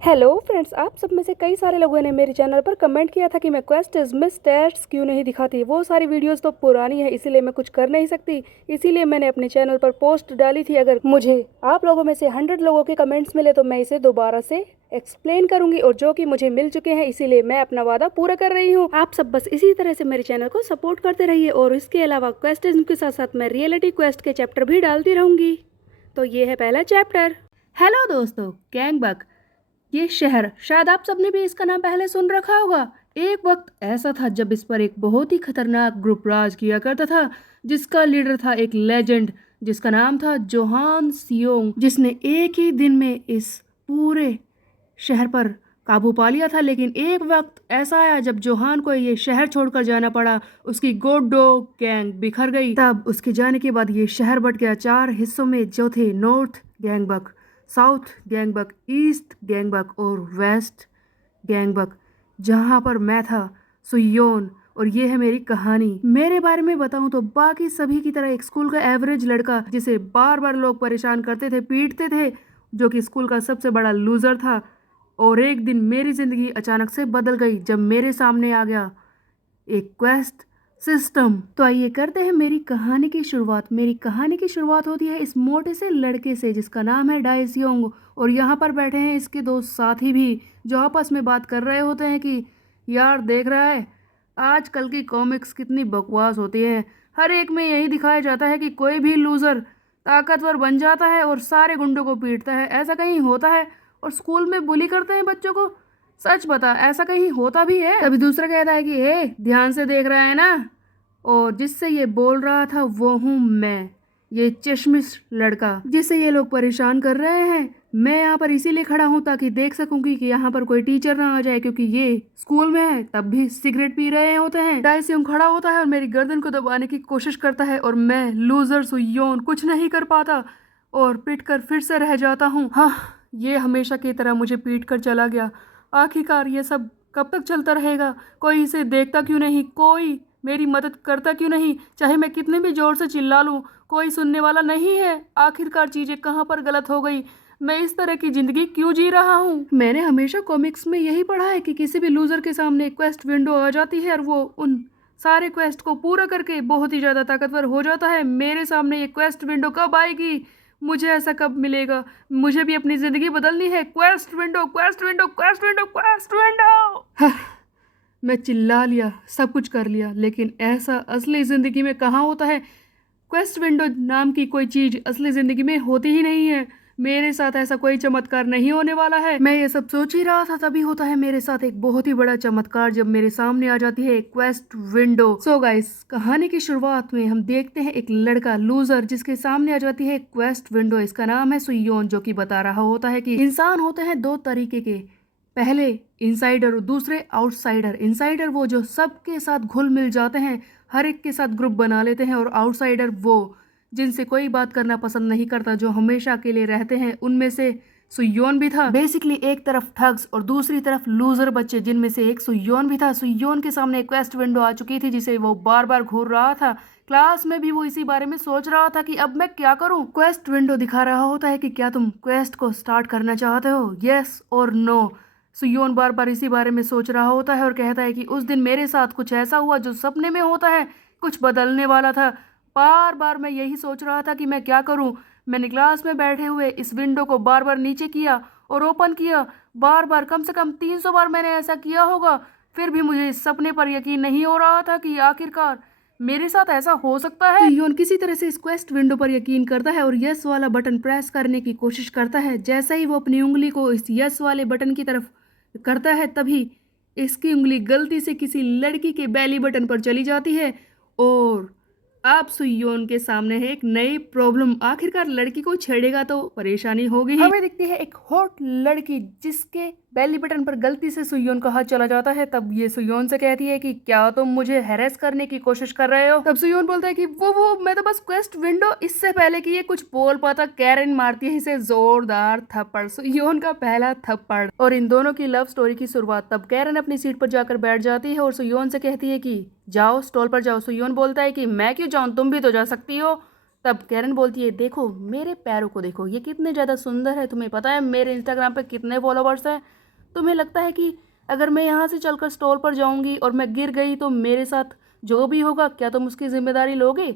Hello friends, आप सब में से कई सारे लोगों ने मेरे चैनल पर कमेंट किया था कि मैं क्वेस्ट मिस टेस्ट क्यों नहीं दिखाती। वो सारी वीडियोस तो पुरानी है, इसीलिए मैं कुछ कर नहीं सकती। इसीलिए मैंने अपने चैनल पर पोस्ट डाली थी। अगर मुझे आप लोगों में से 100 लोगों के कमेंट्स मिले तो मैं इसे दोबारा से एक्सप्लेन करूंगी, और जो कि मुझे मिल चुके हैं, इसीलिए मैं अपना वादा पूरा कर रही हूँ। आप सब बस इसी तरह से मेरे चैनल को सपोर्ट करते रहिए, और इसके अलावा क्वेस्टिज्म के साथ साथ मैं रियलिटी क्वेस्ट के चैप्टर भी डालती रहूंगी। तो ये है पहला चैप्टर। हेलो दोस्तों, गैंगबक ये शहर, शायद आप सबने भी इसका नाम पहले सुन रखा होगा। एक वक्त ऐसा था जब इस पर एक बहुत ही खतरनाक ग्रुप राज किया करता था, जिसका लीडर था एक लेजेंड जिसका नाम था जोहान सियोंग, जिसने एक ही दिन में इस पूरे शहर पर काबू पा लिया था। लेकिन एक वक्त ऐसा आया जब जोहान को ये शहर छोड़कर जाना पड़ा। उसकी गोडो गैंग बिखर गई। तब उसके जाने के बाद ये शहर बट गया 4 हिस्सों में, जो थे नॉर्थ गैंगबक, साउथ गैंगबक, ईस्ट गैंगबक और वेस्ट गैंगबक, जहाँ पर मैं था सुयोन। और ये है मेरी कहानी। मेरे बारे में बताऊं तो बाकी सभी की तरह एक स्कूल का एवरेज लड़का, जिसे बार बार लोग परेशान करते थे, पीटते थे, जो कि स्कूल का सबसे बड़ा लूजर था। और एक दिन मेरी जिंदगी अचानक से बदल गई जब मेरे सामने आ गया एक क्वेस्ट सिस्टम। तो आइए करते हैं मेरी कहानी की शुरुआत। मेरी कहानी की शुरुआत होती है इस मोटे से लड़के से जिसका नाम है डाइसियोंग। और यहाँ पर बैठे हैं इसके दो साथी भी, जो आपस में बात कर रहे होते हैं कि यार देख रहा है आजकल की कॉमिक्स कितनी बकवास होती है। हर एक में यही दिखाया जाता है कि कोई भी लूजर ताकतवर बन जाता है और सारे गुंडों को पीटता है। ऐसा कहीं होता है? और स्कूल में बुली करते हैं बच्चों को। सच बता, ऐसा कहीं होता भी है? तभी दूसरा कहता है कि हे, ध्यान से देख रहा है ना? और जिससे ये बोल रहा था वो हूँ मैं, ये चश्मिश लड़का जिसे ये लोग परेशान कर रहे हैं। मैं यहाँ पर इसीलिए खड़ा हूँ ताकि देख सकूंगी कि यहाँ पर कोई टीचर ना आ जाए, क्योंकि ये स्कूल में है तब भी सिगरेट पी रहे होते हैं। डाइसियोंग खड़ा होता है और मेरी गर्दन को दबाने की कोशिश करता है, और मैं लूजर सुयोन कुछ नहीं कर पाता और पिट कर फिर से रह जाता हूँ। हाँ, ये हमेशा की तरह मुझे पीट कर चला गया। आखिरकार ये सब कब तक चलता रहेगा? कोई इसे देखता क्यों नहीं? कोई मेरी मदद करता क्यों नहीं? चाहे मैं कितने भी जोर से चिल्ला लूं, कोई सुनने वाला नहीं है। आखिरकार चीजें कहाँ पर गलत हो गई? मैं इस तरह की जिंदगी क्यों जी रहा हूँ? मैंने हमेशा कॉमिक्स में यही पढ़ा है कि किसी भी लूजर के सामने एक क्वेस्ट विंडो आ जाती है और वो उन सारे क्वेस्ट को पूरा करके बहुत ही ज्यादा ताकतवर हो जाता है। मेरे सामने ये क्वेस्ट विंडो कब आएगी? मुझे ऐसा कब मिलेगा? मुझे भी अपनी जिंदगी बदलनी है। Quest window, quest window, quest window, quest window. मैं चिल्ला लिया, सब कुछ कर लिया, लेकिन ऐसा असली जिंदगी में कहाँ होता है? क्वेस्ट विंडो नाम की कोई चीज असली जिंदगी में होती ही नहीं है। मेरे साथ ऐसा कोई चमत्कार नहीं होने वाला है। मैं ये सब सोच ही रहा था, तभी होता है मेरे साथ एक बहुत ही बड़ा चमत्कार जब मेरे सामने आ जाती है क्वेस्ट विंडो। सो गाइस, कहानी की शुरुआत में हम देखते हैं एक लड़का लूजर जिसके सामने आ जाती है क्वेस्ट विंडो। इसका नाम है सुयोन, जो कि बता रहा होता है कि इंसान होते हैं दो तरीके के, पहले इनसाइडर और दूसरे आउटसाइडर। इनसाइडर वो जो सबके साथ घुल मिल जाते हैं, हर एक के साथ ग्रुप बना लेते हैं, और आउटसाइडर वो जिनसे कोई बात करना पसंद नहीं करता, जो हमेशा अकेले रहते हैं। उनमें से सुयोन भी था। बेसिकली एक तरफ ठग्स और दूसरी तरफ लूजर बच्चे, जिनमें से एक सुयोन भी था। सुयोन के सामने एक क्वेस्ट विंडो आ चुकी थी जिसे वो बार बार घूर रहा था। क्लास में भी वो इसी बारे में सोच रहा था कि अब मैं क्या करूं। क्वेस्ट विंडो दिखा रहा होता है कि क्या तुम क्वेस्ट को स्टार्ट करना चाहते हो, यस और नो। सुयोन बार बार इसी बारे में सोच रहा होता है और कहता है कि उस दिन मेरे साथ कुछ ऐसा हुआ जो सपने में होता है, कुछ बदलने वाला था। बार बार मैं यही सोच रहा था कि मैं क्या करूं। मैंने क्लास में बैठे हुए इस विंडो को बार बार नीचे किया और ओपन किया, बार बार, कम से कम 300 बार मैंने ऐसा किया होगा। फिर भी मुझे इस सपने पर यकीन नहीं हो रहा था कि आखिरकार मेरे साथ ऐसा हो सकता है। योन किसी तरह से इस क्वेस्ट विंडो पर यकीन करता है और यस वाला बटन प्रेस करने की कोशिश करता है। जैसे ही वो अपनी उंगली को इस यस वाले बटन की तरफ करता है, तभी इसकी उंगली गलती से किसी लड़की के बेली बटन पर चली जाती है, और अब सुयोन के सामने है एक नई प्रॉब्लम। आखिरकार लड़की को छेड़ेगा तो परेशानी होगी ही। हमें दिखती है एक हॉट लड़की जिसके बेली बटन पर गलती से सुयोन का हाथ चला जाता है। तब ये सुयोन से कहती है कि क्या तुम मुझे हैरेस करने की कोशिश कर रहे हो? तब सुयोन बोलता है कि वो मैं तो बस क्वेस्ट विंडो। इससे पहले कि ये कुछ बोल पाता, कैरन मारती है इसे जोरदार थप्पड़, सुयोन का पहला थप्पड़। और इन दोनों की लव स्टोरी की शुरुआत। तब कैरन अपनी सीट पर जाकर बैठ जाती है और सुयोन से कहती है कि जाओ, स्टॉल पर जाओ। सुयोन बोलता है कि मैं क्यों जाऊं, तुम भी तो जा सकती हो। तब कैरन बोलती है, देखो मेरे पैरों को देखो, ये कितने ज़्यादा सुंदर है। तुम्हें पता है मेरे इंस्टाग्राम पे कितने फॉलोवर्स हैं? तुम्हें लगता है कि अगर मैं यहाँ से चलकर स्टॉल पर जाऊँगी और मैं गिर गई तो मेरे साथ जो भी होगा क्या तुम उसकी जिम्मेदारी लोगे?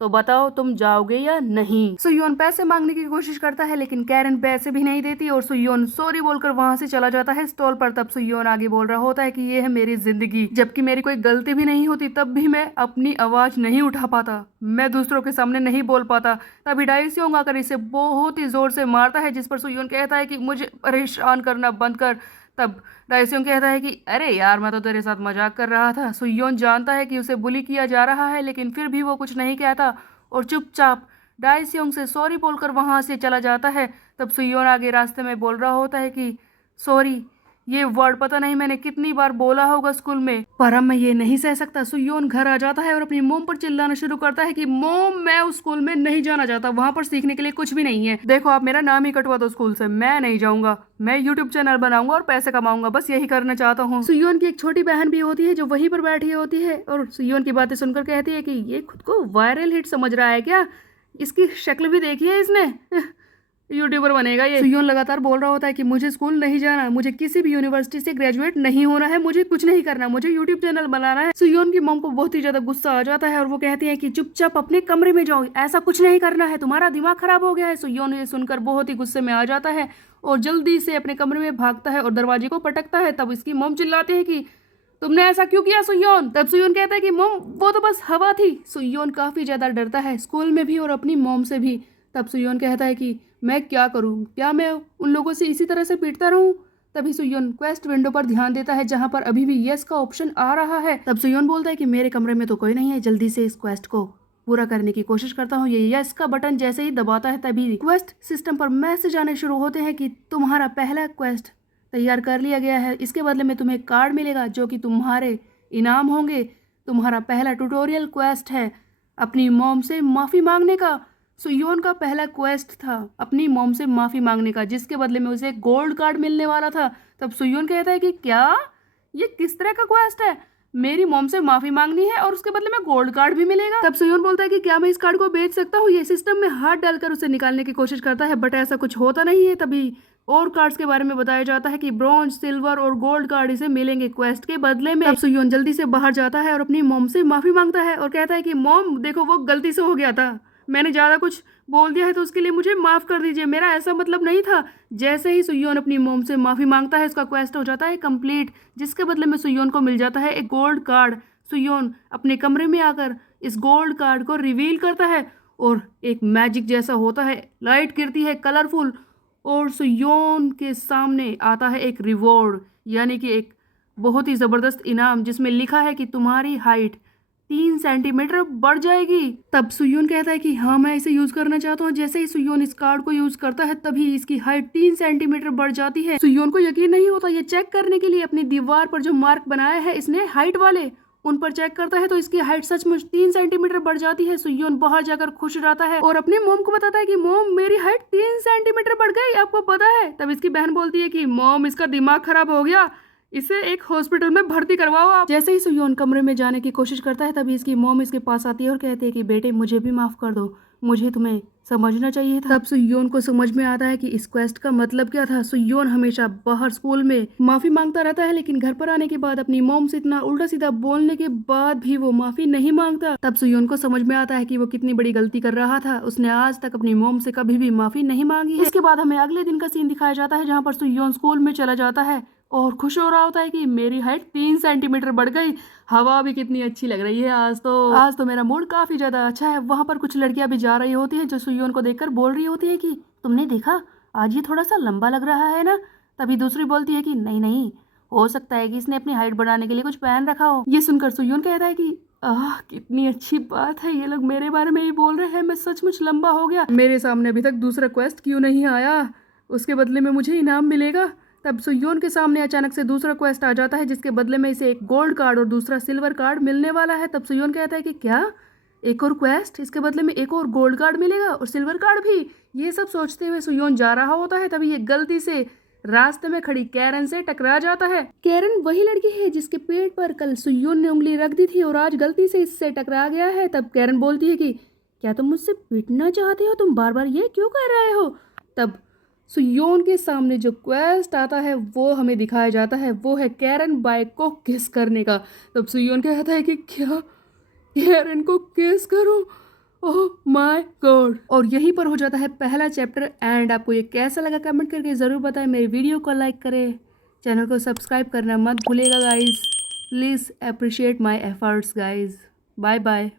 तो बताओ तुम जाओगे या नहीं? सुयोन पैसे मांगने की कोशिश करता है लेकिन कैरन पैसे भी नहीं देती और सुयोन सॉरी बोलकर वहां से चला जाता है स्टॉल पर। तब सुयोन आगे बोल रहा होता है कि ये है मेरी जिंदगी, जबकि मेरी कोई गलती भी नहीं होती तब भी मैं अपनी आवाज नहीं उठा पाता, मैं दूसरों के सामने नहीं बोल पाता। तभी डाइसियोंग आकर इसे बहुत ही जोर से मारता है, जिस पर सुयोन कहता है कि मुझे परेशान करना बंद कर। तब डाइसियोंग कहता है कि अरे यार मैं तो तेरे साथ मजाक कर रहा था। सुयोन जानता है कि उसे बुली किया जा रहा है लेकिन फिर भी वो कुछ नहीं कहता और चुपचाप डाइसियोंग से सॉरी बोलकर वहां से चला जाता है। तब सुयोन आगे रास्ते में बोल रहा होता है कि सॉरी, ये वर्ड पता नहीं मैंने कितनी बार बोला होगा स्कूल में, पर अब मैं ये नहीं सह सकता। सुयोन घर आ जाता है और अपनी मोम पर चिल्लाना शुरू करता है कि मोम मैं उस स्कूल में नहीं जाना चाहता, वहां पर सीखने के लिए कुछ भी नहीं है। देखो आप मेरा नाम ही कटवा दो स्कूल से, मैं नहीं जाऊंगा, मैं यूट्यूब चैनल बनाऊंगा और पैसे कमाऊंगा, बस यही करना चाहता हूँ। सुयोन की एक छोटी बहन भी होती है जो वहीं पर बैठी होती है और सुयोन की बातें सुनकर कहती है कि ये खुद को वायरल हिट समझ रहा है क्या? इसकी शक्ल भी देखी है इसने, यूट्यूबर बनेगा ये। सुयोन लगातार बोल रहा होता है कि मुझे स्कूल नहीं जाना, मुझे किसी भी यूनिवर्सिटी से ग्रेजुएट नहीं होना है, मुझे कुछ नहीं करना, मुझे यूट्यूब चैनल बनाना है। सुयोन की मॉम को बहुत ही ज्यादा गुस्सा आ जाता है और वो कहती है कि चुपचाप अपने कमरे में जाओ, ऐसा कुछ नहीं करना है, तुम्हारा दिमाग खराब हो गया है। सुयोन ये सुनकर बहुत ही गुस्से में आ जाता है और जल्दी से अपने कमरे में भागता है और दरवाजे को पटकता है। तब इसकी मॉम चिल्लाती है कि तुमने ऐसा क्यों किया सुयोन? तब सुयोन कहता है कि मॉम वो तो बस हवा थी। सुयोन काफी ज्यादा डरता है, स्कूल में भी और अपनी मॉम से भी। तब सुयोन कहता है कि मैं क्या करूं, क्या मैं उन लोगों से इसी तरह से पीटता रहूं? तभी सुयोन क्वेस्ट विंडो पर ध्यान देता है जहां पर अभी भी यस का ऑप्शन आ रहा है। तब सुयोन बोलता है कि मेरे कमरे में तो कोई नहीं है, जल्दी से इस क्वेस्ट को पूरा करने की कोशिश करता हूँ। ये यस का बटन जैसे ही दबाता है तभी क्वेस्ट सिस्टम पर मैसेज आने शुरू होते हैं कि तुम्हारा पहला क्वेस्ट तैयार कर लिया गया है, इसके बदले में तुम्हें कार्ड मिलेगा जो कि तुम्हारे इनाम होंगे। तुम्हारा पहला ट्यूटोरियल क्वेस्ट है अपनी मॉम से माफ़ी मांगने का। सुयोन का पहला क्वेस्ट था अपनी मॉम से माफ़ी मांगने का, जिसके बदले में उसे गोल्ड कार्ड मिलने वाला था। तब सुयोन कहता है कि क्या ये किस तरह का क्वेस्ट है, मेरी मॉम से माफ़ी मांगनी है और उसके बदले में गोल्ड कार्ड भी मिलेगा? तब सुयोन बोलता है कि क्या मैं इस कार्ड को बेच सकता हूँ? ये सिस्टम में हाथ डालकर उसे निकालने की कोशिश करता है बट ऐसा कुछ होता नहीं है। तभी और कार्ड्स के बारे में बताया जाता है कि ब्रॉन्ज, सिल्वर और गोल्ड कार्ड इसे मिलेंगे क्वेस्ट के बदले में। तब सुयोन जल्दी से बाहर जाता है और अपनी मॉम से माफ़ी मांगता है और कहता है कि मॉम देखो वो गलती से हो गया था, मैंने ज़्यादा कुछ बोल दिया है तो उसके लिए मुझे माफ़ कर दीजिए, मेरा ऐसा मतलब नहीं था। जैसे ही सुयोन अपनी मॉम से माफ़ी मांगता है इसका क्वेस्ट हो जाता है कंप्लीट, जिसके बदले में सुयोन को मिल जाता है एक गोल्ड कार्ड। सुयोन अपने कमरे में आकर इस गोल्ड कार्ड को रिवील करता है और एक मैजिक जैसा होता है, लाइट गिरती है कलरफुल और सुयोन के सामने आता है एक रिवॉर्ड, यानी कि एक बहुत ही ज़बरदस्त इनाम जिसमें लिखा है कि तुम्हारी हाइट 3 सेंटीमीटर बढ़ जाएगी। तब सुयोन कहता है कि हाँ मैं इसे यूज करना चाहता हूँ। जैसे ही सुयोन इस कार्ड को यूज करता है तभी इसकी हाइट 3 सेंटीमीटर बढ़ जाती है। सुयोन को यकीन नहीं होता, ये चेक करने के लिए अपनी दीवार पर जो मार्क बनाया है इसने हाइट वाले, उन पर चेक करता है तो इसकी हाइट सचमुच 3 सेंटीमीटर बढ़ जाती है। सुयोन बाहर जाकर खुश रहता है और अपनी मोम को बताता है कि मोम मेरी हाइट 3 सेंटीमीटर बढ़ गई, आपको पता है? तब इसकी बहन बोलती है कि मोम इसका दिमाग खराब हो गया, इसे एक हॉस्पिटल में भर्ती करवाओ आप। जैसे ही सुयोन कमरे में जाने की कोशिश करता है तभी इसकी मॉम इसके पास आती है और कहती है कि बेटे मुझे भी माफ कर दो, मुझे तुम्हें समझना चाहिए था। तब सुयोन को समझ में आता है कि इस क्वेस्ट का मतलब क्या था। सुयोन हमेशा बाहर स्कूल में माफी मांगता रहता है लेकिन घर पर आने के बाद अपनी मॉम से इतना उल्टा सीधा बोलने के बाद भी वो माफी नहीं मांगता। तब सुयोन को समझ में आता है कि वो कितनी बड़ी गलती कर रहा था, उसने आज तक अपनी मॉम से कभी भी माफी नहीं मांगी है। इसके बाद हमें अगले दिन का सीन दिखाया जाता है जहाँ पर सुयोन स्कूल में चला जाता है और खुश हो रहा होता है कि मेरी हाइट 3 सेंटीमीटर बढ़ गई, हवा भी कितनी अच्छी लग रही है आज तो मेरा मूड काफी ज्यादा अच्छा है। वहां पर कुछ लड़कियां भी जा रही होती है जो सुयोन को देखकर बोल रही होती है कि तुमने देखा आज ये थोड़ा सा लंबा लग रहा है ना? तभी दूसरी बोलती है कि नहीं नहीं, हो सकता है कि इसने अपनी हाइट बढ़ाने के लिए कुछ पहन रखा हो। ये सुनकर सुयोन कहता है कि आह कितनी अच्छी बात है, ये लोग मेरे बारे में ही बोल रहे हैं, मैं सचमुच लंबा हो गया। मेरे सामने अभी तक दूसरा क्वेस्ट क्यों नहीं आया, उसके बदले में मुझे इनाम मिलेगा। तब सुयोन के सामने अचानक से दूसरा क्वेस्ट आ जाता है जिसके बदले में इसे एक गोल्ड कार्ड और दूसरा सिल्वर कार्ड मिलने वाला है। तब सुयोन कहता है कि क्या एक और क्वेस्ट, इसके बदले में एक और गोल्ड कार्ड मिलेगा और सिल्वर कार्ड भी। ये सब सोचते हुए सुयोन जा रहा होता है तभी ये गलती से रास्ते में खड़ी कैरन से टकरा जाता है। कैरन वही लड़की है जिसके पेट पर कल सुयोन ने उंगली रख दी थी और आज गलती से इससे टकरा गया है। तब कैरन बोलती है कि क्या तुम मुझसे पिटना चाहते हो? तुम बार बार ये क्यों कर रहे हो? तब सुयोन के सामने जो क्वेस्ट आता है वो हमें दिखाया जाता है, वो है कैरन बाइक को किस करने का। तब सुयोन कहता है कि क्या कैरन को किस करूं? Oh my God. और यहीं पर हो जाता है पहला चैप्टर एंड। आपको ये कैसा लगा कमेंट करके ज़रूर बताएं। मेरी वीडियो को लाइक करें, चैनल को सब्सक्राइब करना मत भूलिएगा guys. Please appreciate my efforts guys. Bye bye.